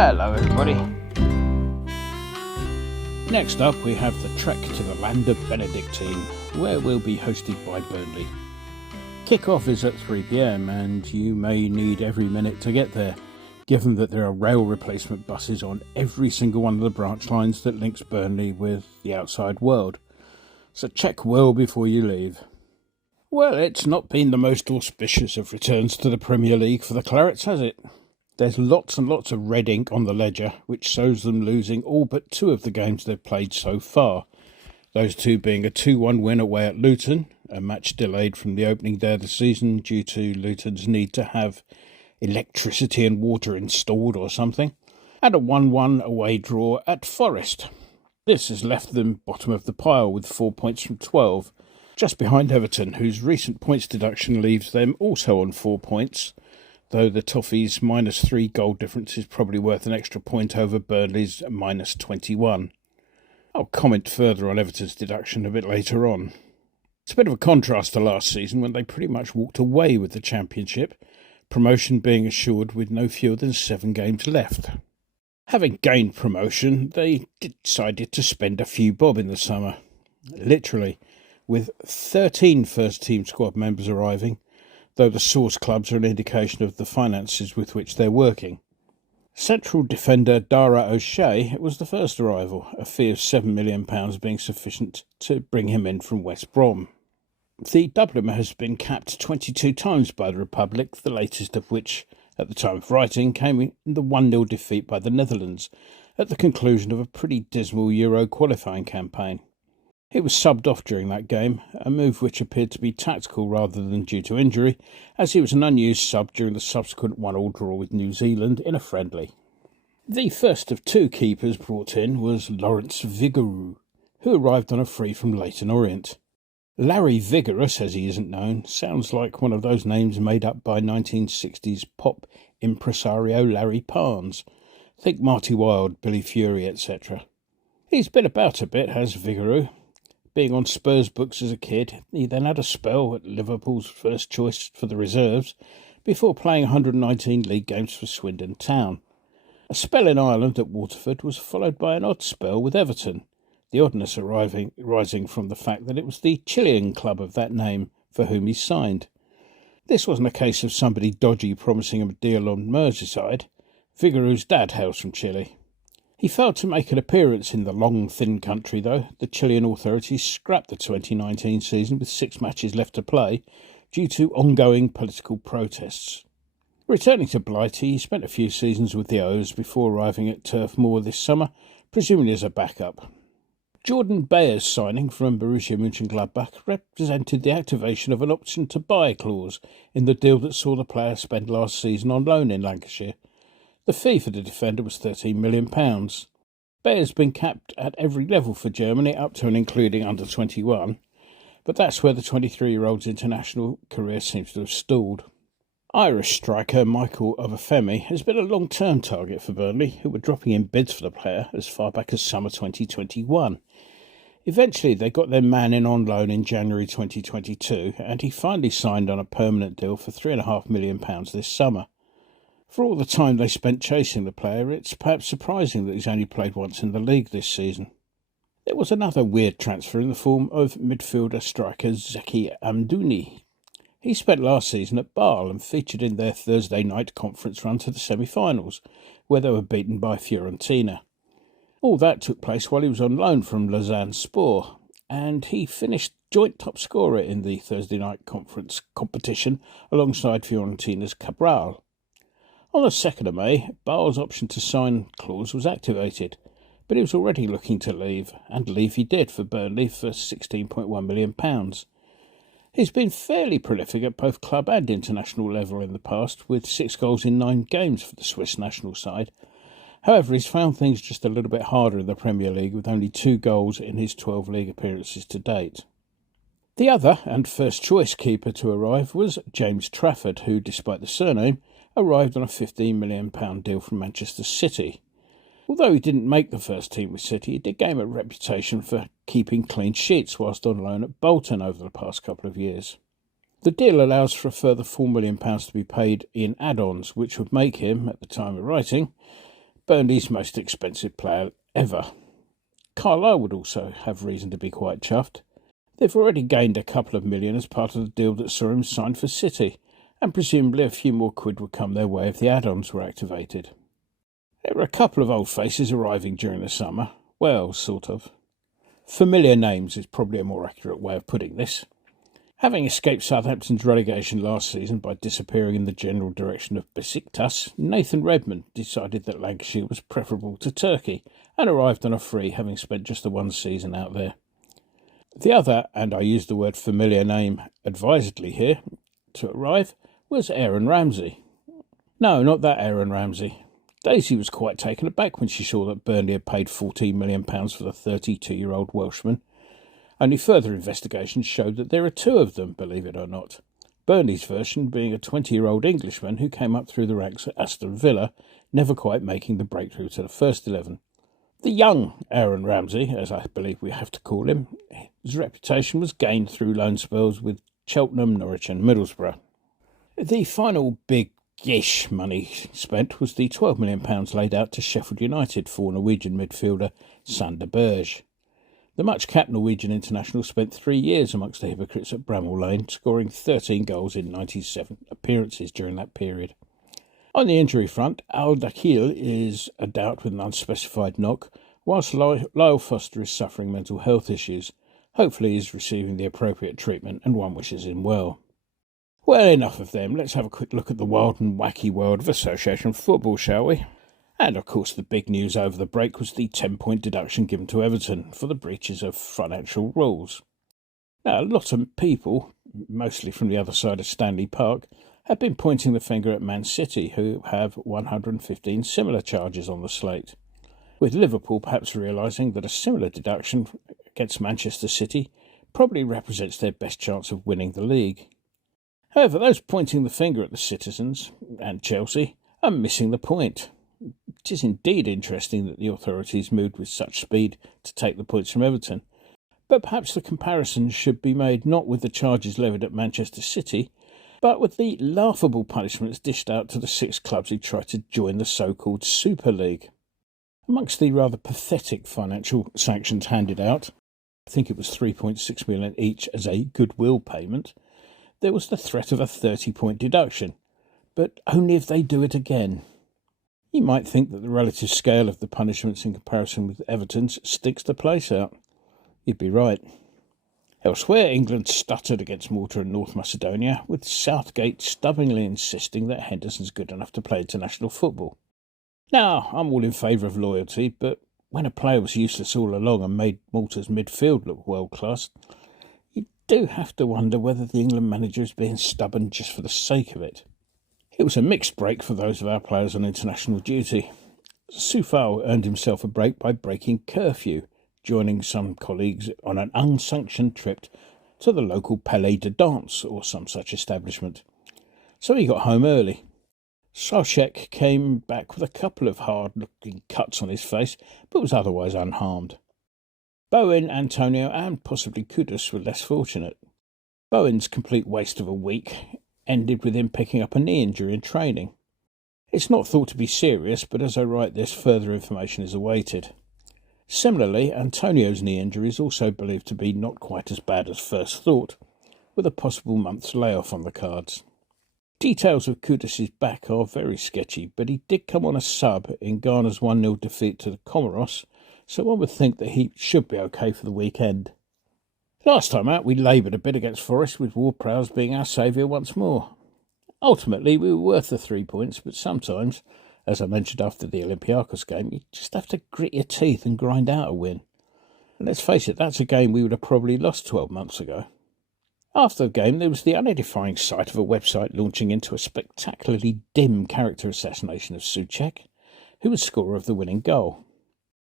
Hello everybody. Next up we have the trek to the land of Benedictine, where we'll be hosted by Burnley. Kick-off is at 3 p.m. and you may need every minute to get there, given that there are rail replacement buses on every single one of the branch lines that links Burnley with the outside world. So check well before you leave. Well, it's not been the most auspicious of returns to the Premier League for the Clarets, has it? There's lots and lots of red ink on the ledger, which shows them losing all but 2 of the games they've played so far. Those 2 being a 2-1 win away at Luton, a match delayed from the opening day of the season due to Luton's need to have electricity and water installed or something, and a 1-1 away draw at Forest. This has left them bottom of the pile with 4 points from 12, just behind Everton, whose recent points deduction leaves them also on 4 points, though the Toffees' -3 goal difference is probably worth an extra point over Burnley's -21. I'll comment further on Everton's deduction a bit later on. It's a bit of a contrast to last season when they pretty much walked away with the championship, promotion being assured with no fewer than 7 games left. Having gained promotion, they decided to spend a few bob in the summer. Literally, with 13 first-team squad members arriving, though the source clubs are an indication of the finances with which they're working. Central defender Dara O'Shea was the first arrival, a fee of £7 million being sufficient to bring him in from West Brom. The Dubliner has been capped 22 times by the Republic, the latest of which, at the time of writing, came in the 1-0 defeat by the Netherlands at the conclusion of a pretty dismal Euro qualifying campaign. He was subbed off during that game, a move which appeared to be tactical rather than due to injury, as he was an unused sub during the subsequent 1-1 draw with New Zealand in a friendly. The first of 2 keepers brought in was Lawrence Vigouroux, who arrived on a free from Leyton Orient. Larry Vigorous, as he isn't known, sounds like one of those names made up by 1960s pop impresario Larry Parnes. Think Marty Wilde, Billy Fury, etc. He's been about a bit, has Vigouroux. Being on Spurs books as a kid, he then had a spell at Liverpool's first choice for the reserves, before playing 119 league games for Swindon Town. A spell in Ireland at Waterford was followed by an odd spell with Everton, the oddness arising from the fact that it was the Chilean club of that name for whom he signed. This wasn't a case of somebody dodgy promising him a deal on Merseyside. Vigouroux's dad hails from Chile. He failed to make an appearance in the long, thin country, though. The Chilean authorities scrapped the 2019 season with 6 matches left to play due to ongoing political protests. Returning to Blighty, he spent a few seasons with the O's before arriving at Turf Moor this summer, presumably as a backup. Jordan Bayer's signing from Borussia Mönchengladbach represented the activation of an option to buy clause in the deal that saw the player spend last season on loan in Lancashire. The fee for the defender was £13 million. Bayer's been capped at every level for Germany, up to and including under-21, but that's where the 23-year-old's international career seems to have stalled. Irish striker Michael Obafemi has been a long-term target for Burnley, who were dropping in bids for the player as far back as summer 2021. Eventually, they got their man in on loan in January 2022, and he finally signed on a permanent deal for £3.5 million this summer. For all the time they spent chasing the player, it's perhaps surprising that he's only played once in the league this season. There was another weird transfer in the form of midfielder striker Zeki Amdouni. He spent last season at Bâle and featured in their Thursday night conference run to the semi-finals, where they were beaten by Fiorentina. All that took place while he was on loan from Lausanne Sport, and he finished joint top scorer in the Thursday night conference competition alongside Fiorentina's Cabral. On the 2nd of May, Bâle's option to sign clause was activated, but he was already looking to leave, and leave he did for Burnley for £16.1 million. He's been fairly prolific at both club and international level in the past, with 6 goals in 9 games for the Swiss national side. However, he's found things just a little bit harder in the Premier League, with only 2 goals in his 12 league appearances to date. The other and first-choice keeper to arrive was James Trafford, who, despite the surname, arrived on a £15 million deal from Manchester City. Although he didn't make the first team with City, he did gain a reputation for keeping clean sheets whilst on loan at Bolton over the past couple of years. The deal allows for a further £4 million to be paid in add-ons, which would make him, at the time of writing, Burnley's most expensive player ever. Carlisle would also have reason to be quite chuffed. They've already gained a couple of million as part of the deal that saw him sign for City, and presumably a few more quid would come their way if the add-ons were activated. There were a couple of old faces arriving during the summer. Well, sort of. Familiar names is probably a more accurate way of putting this. Having escaped Southampton's relegation last season by disappearing in the general direction of Besiktas, Nathan Redmond decided that Lancashire was preferable to Turkey and arrived on a free, having spent just the one season out there. The other, and I use the word familiar name advisedly here, to arrive was Aaron Ramsey. No, not that Aaron Ramsey. Daisy was quite taken aback when she saw that Burnley had paid £14 million for the 32-year-old Welshman. Only further investigation showed that there are two of them, believe it or not. Burnley's version being a 20-year-old Englishman who came up through the ranks at Aston Villa, never quite making the breakthrough to the first 11. The young Aaron Ramsey, as I believe we have to call him, his reputation was gained through loan spells with Cheltenham, Norwich and Middlesbrough. The final big-ish money spent was the £12 million laid out to Sheffield United for Norwegian midfielder Sander Berge. The much-capped Norwegian international spent 3 years amongst the hypocrites at Bramall Lane, scoring 13 goals in 97 appearances during that period. On the injury front, Al Dakhil is a doubt with an unspecified knock, whilst Lyle Foster is suffering mental health issues. Hopefully he's receiving the appropriate treatment and one wishes him well. Well, enough of them. Let's have a quick look at the wild and wacky world of association football, shall we? And, of course, the big news over the break was the 10-point deduction given to Everton for the breaches of financial rules. Now, a lot of people, mostly from the other side of Stanley Park, have been pointing the finger at Man City, who have 115 similar charges on the slate, with Liverpool perhaps realising that a similar deduction against Manchester City probably represents their best chance of winning the league. However, those pointing the finger at the citizens and Chelsea are missing the point. It is indeed interesting that the authorities moved with such speed to take the points from Everton, but perhaps the comparison should be made not with the charges levied at Manchester City, but with the laughable punishments dished out to the 6 clubs who tried to join the so-called Super League. Amongst the rather pathetic financial sanctions handed out, I think it was £3.6 million each as a goodwill payment, there was the threat of a 30-point deduction, but only if they do it again. You might think that the relative scale of the punishments in comparison with Everton's sticks the place out. You'd be right. Elsewhere, England stuttered against Malta and North Macedonia, with Southgate stubbornly insisting that Henderson's good enough to play international football. Now, I'm all in favour of loyalty, but when a player was useless all along and made Malta's midfield look world-class, you do have to wonder whether the England manager is being stubborn just for the sake of it. It was a mixed break for those of our players on international duty. Soufal earned himself a break by breaking curfew, joining some colleagues on an unsanctioned trip to the local Palais de Danse or some such establishment. So he got home early. Soucek came back with a couple of hard-looking cuts on his face, but was otherwise unharmed. Bowen, Antonio and possibly Kudus were less fortunate. Bowen's complete waste of a week ended with him picking up a knee injury in training. It's not thought to be serious, but as I write this, further information is awaited. Similarly, Antonio's knee injury is also believed to be not quite as bad as first thought, with a possible month's layoff on the cards. Details of Kudus' back are very sketchy, but he did come on a sub in Ghana's 1-0 defeat to the Comoros, so one would think that he should be okay for the weekend. Last time out, we laboured a bit against Forest, with Ward-Prowse being our saviour once more. Ultimately, we were worth the 3 points, but sometimes, as I mentioned after the Olympiacos game, you just have to grit your teeth and grind out a win. And let's face it, that's a game we would have probably lost 12 months ago. After the game, there was the unedifying sight of a website launching into a spectacularly dim character assassination of Soucek, who was scorer of the winning goal.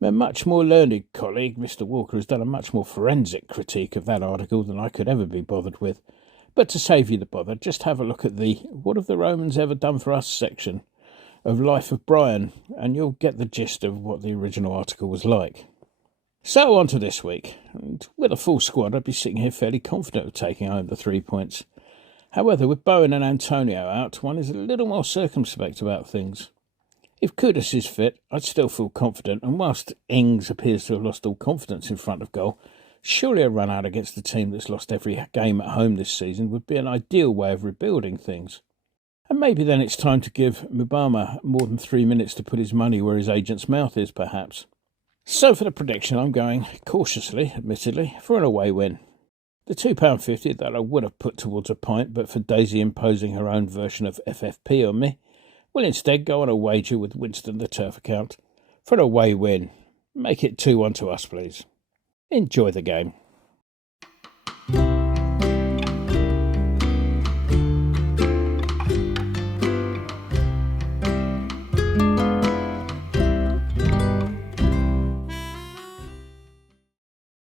My much more learned colleague, Mr. Walker, has done a much more forensic critique of that article than I could ever be bothered with. But to save you the bother, just have a look at the "What have the Romans ever done for us" section of Life of Brian, and you'll get the gist of what the original article was like. So on to this week, and with a full squad I'd be sitting here fairly confident of taking home the 3 points. However, with Bowen and Antonio out, one is a little more circumspect about things. If Kudus is fit, I'd still feel confident, and whilst Ings appears to have lost all confidence in front of goal, surely a run out against the team that's lost every game at home this season would be an ideal way of rebuilding things. And maybe then it's time to give Mubama more than 3 minutes to put his money where his agent's mouth is, perhaps. So for the prediction, I'm going, cautiously, admittedly, for an away win. The £2.50 that I would have put towards a pint, but for Daisy imposing her own version of FFP on me, will instead go on a wager with Winston the Turf account for an away win. Make it 2-1 to us, please. Enjoy the game.